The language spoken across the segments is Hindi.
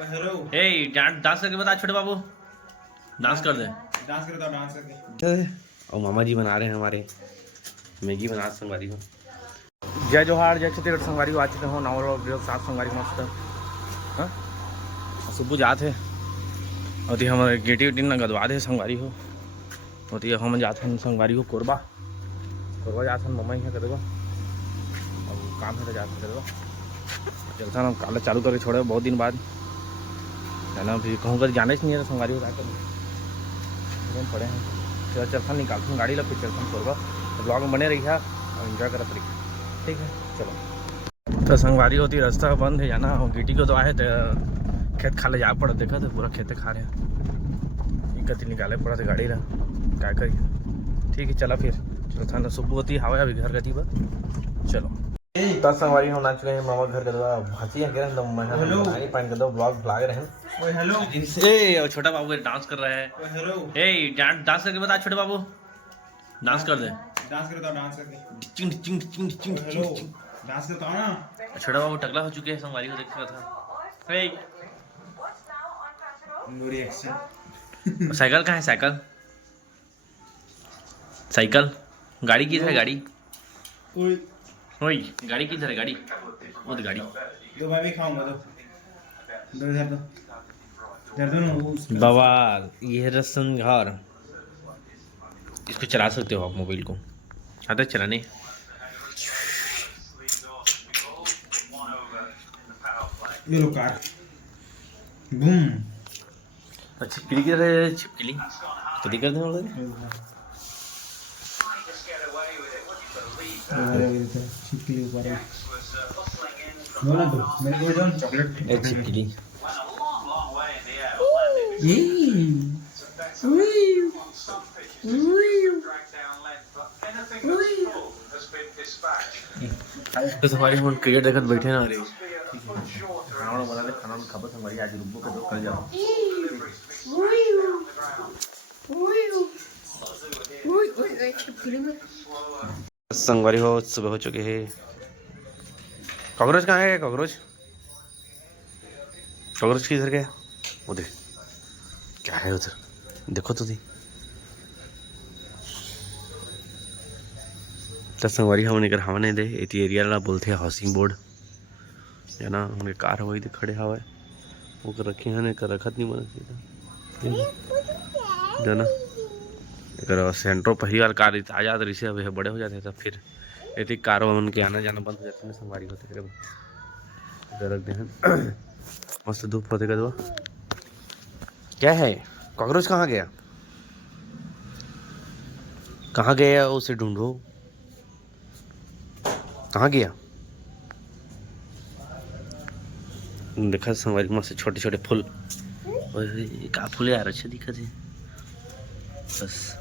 डांस करके बता छोटे बाबू, डांस कर दे। डांस कर दो, डांस करके। और मामा जी बना रहे हैं हमारे मैगी बना संगवारी हो। जय जोहार, जय छत्तीसगढ़ संगवारी हो। आ चुके हो नौ सात संगवारी मस्त हाँ सुबह जाते और हमारे गेटी वेटी ना गदवा दे संगवारी हो। और हम जाते हैं संगवारी हो कोरबा जाते हैं मम्मा यहाँ कदवा अब काम है तो जाते कदवा चलता ना काला चालू करके छोड़े बहुत दिन बाद है ना। फिर कहूँ कर जाने से नहीं है संगवारी हो जाकर पड़े हैं। चल चलता निकालते हैं गाड़ी लग फिर चलता कोरबा। ब्लॉग में बने रही है और इन्जॉय करते रही। ठीक है चलो। तो संगवारी होती रास्ता बंद है जाना गिटी को तो आए तो खेत खा ले जा पड़ा। देखा तो पूरा खेते खा रहे हैं कति निकाले पड़ा तो गाड़ी रहा क्या करिए। ठीक है चला फिर चलो था सुबह होती हवा अभी घर गति पर चलो। 10 संगवारी हम ना चुके हैं मामा घर का दवा भाची है तो मैं पानी का दो ब्लॉग लागे रहे। ओए हेलो ए छोटा बाबू डांस कर रहा है। ओए हेलो ए डांस करके बता छोटे बाबू, डांस कर दे। डांस कर दो, डांस करके। चिंग चिंग चिंग चिंग हेलो डांस करता हूं ना। छोटा बाबू टकला हो चुके हैं संगवारी को देख रहा था। ए नो रिएक्शन। साइकिल कहाँ है साइकिल? साइकिल गाड़ी किधर है? गाड़ी ओए गाड़ी किधर है? गाड़ी वो तो गाड़ी दो मैं भी खाऊंगा। दो इधर दो ना बवाल। ये है रसन घर, इसको चला सकते हो आप मोबाइल को। आता चलाने ये लो कार बूम। छिपकली किधर है? छिपकली तो दिक्कत है छिपकली ऊपर है चॉकलेट छिपकली। तो हमारी हम क्रिकेट देखकर बैठे ना रहे खाना बना ले खाना खबर हमारी आज रुब्बो के दो कर जाओ। संगवारी हो सुबह हो चुके हैं। कॉकरोच कहाँ है? कॉकरोच कॉकरोच किधर गया? उधर क्या है उधर देखो तो दी। तो संगवारी हम निकर हवा नहीं दे इति एरिया ला बोलते हैं हाउसिंग बोर्ड है ना। उनके कार वही खड़े हवा वो कर रखे हैं कर रखत नहीं बना ना अगर सेंट्रो पहली बार कार आ जाते रिसे अब बड़े हो जाते तब फिर इतनी कार उनके आना जाना बंद हो जाते हैं। संगवारी होते रख दे मस्त धूप होते का क्या है? कॉकरोच कहाँ गया? कहाँ गया? उसे ढूंढो कहाँ गया? देखा संगवारी मस्त छोटे छोटे फूल का फूल यार अच्छे दिखा थे बस।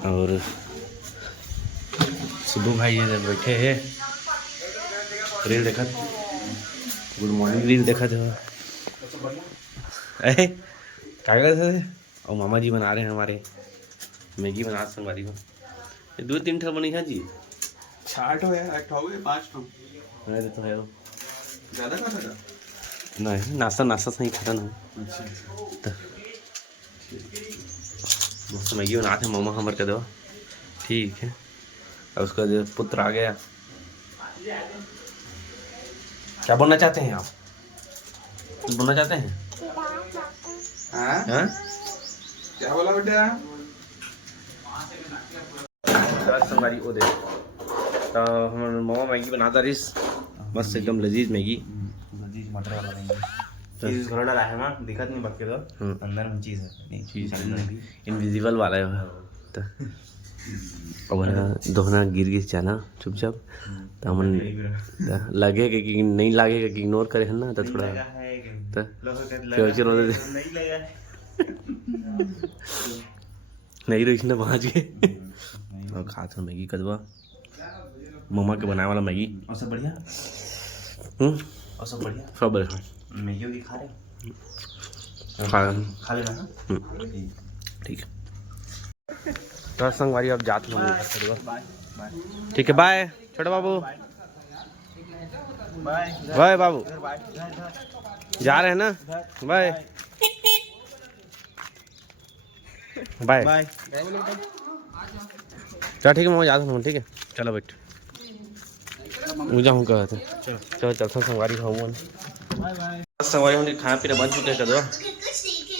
और सुबह भाई ये बैठे हैं रील देखा गुड मॉर्निंग रील देखा थे क्या करते थे। और मामा जी बना रहे हैं हमारे मैगी बना संगवारी को। ये 2-3 ठो बनी है जी 6 हो यार 8 हो गए 5 ठो अरे तो है ज्यादा खा था नहीं नाश्ता नाश्ता सही खाता ना। अच्छा मस्त मैगी बनाते हैं मामा हमारे का दवा। ठीक है और उसका जो पुत्र आ गया। क्या बोलना चाहते हैं आप? कुछ बोलना चाहते हैं? हाँ क्या बोला बेटा? संगवारी ओ दे तो हम मामा मैगी बनाता रिस मस्त एकदम लजीज मैगी लजीज मटर वाला मैगी चीज थोड़ा डाला है ना दिखत नहीं बाकी तो अंदर में चीज है नहीं चीज इनविजिबल वाला है तो अब दोहना गिर जाना चुपचाप तो हम लगेगा कि नहीं लगेगा कि इग्नोर करे है ना तो थोड़ा तो फ्यूचर नहीं रही ना पहुँच गए और खाते हैं मैगी कदवा मम्मा के बनाए वाला मैगी और सब बढ़िया और सब बढ़िया मैगी की खा रहे खा लेना ठीक है। तो संगवारी अब जाते हैं ठीक है बाय छोटे बाबू। बाय बाबू, जा रहे हैं ना, बाय बाय बाय। चल ठीक है, मैं जाता हूँ, ठीक है, चलो बैठ मुझे हूँ कहते चलो चलता संगवारी खाऊँ संगवारी हम खाना पीना बन चुके कर दो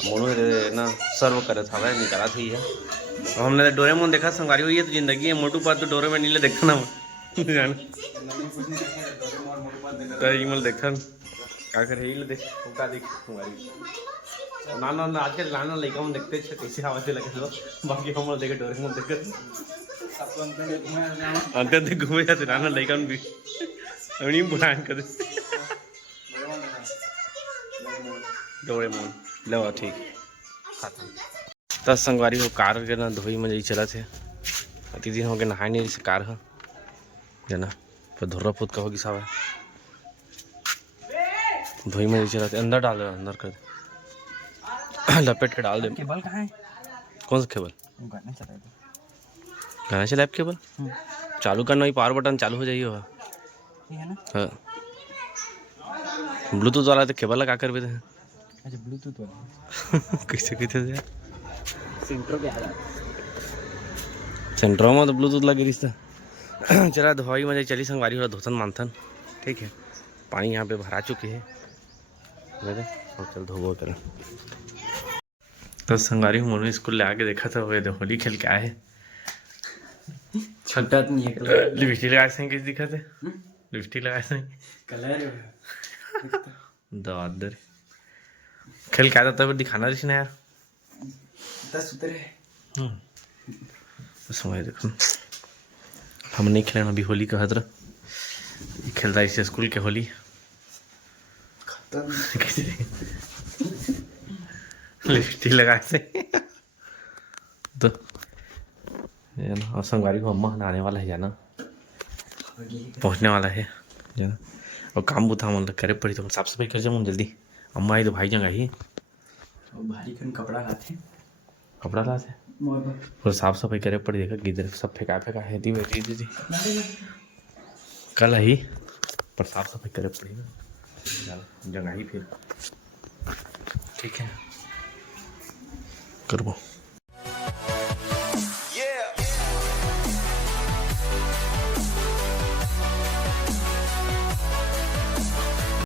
मोनू ना सर्व करे था भाई निकाला थी है। और हमने डोरेमोन देखा संगवारी हुई है तो जिंदगी है, मोटू पर तो डोरेमोन नीले देखा ना मल देखा क्या करे ही देख का देख संगवारी ना ना ना आजकल नाना लड़का हम देखते कैसे आवाज लगे लो बाकी हम देखे डोरेमोन देखे अंत घूमे जाते नाना लड़का भी अभी बुलान कर डोरेमोन लो ठीक दस संगवारी हो कार के ना धोई में यही चला थे अति दिन हो गए नहाए नहीं रही कार है जना पर धोरा फूद का होगी साहब धोई में यही चला थे अंदर डाल दे अंदर कर दे लपेट के डाल दे। केबल कहाँ है? कौन सा केबल? गाना चला केबल चालू करना ही पावर बटन चालू हो जाइए हो हाँ ब्लूटूथ वाला तो केबल लगा कर भी थे। अच्छा ब्लूटूथ वाला कैसे कैसे थे सेंट्रो में तो ब्लूटूथ लगी रिश्ता चला धोई मजा चली संगवारी हो धोतन मानथन ठीक है पानी यहाँ पे भरा चुकी है और चल धोबो कर तो संगवारी मोनू स्कूल ले आके देखा था वो होली खेल के आए छटा नहीं है लिपस्टिक लगाए थे किस दिखा थे लिपस्टिक लगाए थे कलर दादर खेल के आता तब दिखाना रही ना यार 10 उतरे समय देखो हम नहीं खेले अभी होली का हदर खेल रहा है स्कूल के होली लिपस्टिक लगाए थे तो और संगवारी को अम्मा आने वाला है जाना पहुंचने वाला है जाना और काम बुता मतलब करे पड़ी तो साफ सफाई कर जाऊँ जल्दी अम्मा आई तो भाई जगह ही भारी कपड़ा लाते और साफ सफाई करे पड़ी देखा किधर सब फेंका है थी बैठी दीदी कल ही पर साफ सफाई करे पड़ी ना जगह ही फिर ठीक है करबो।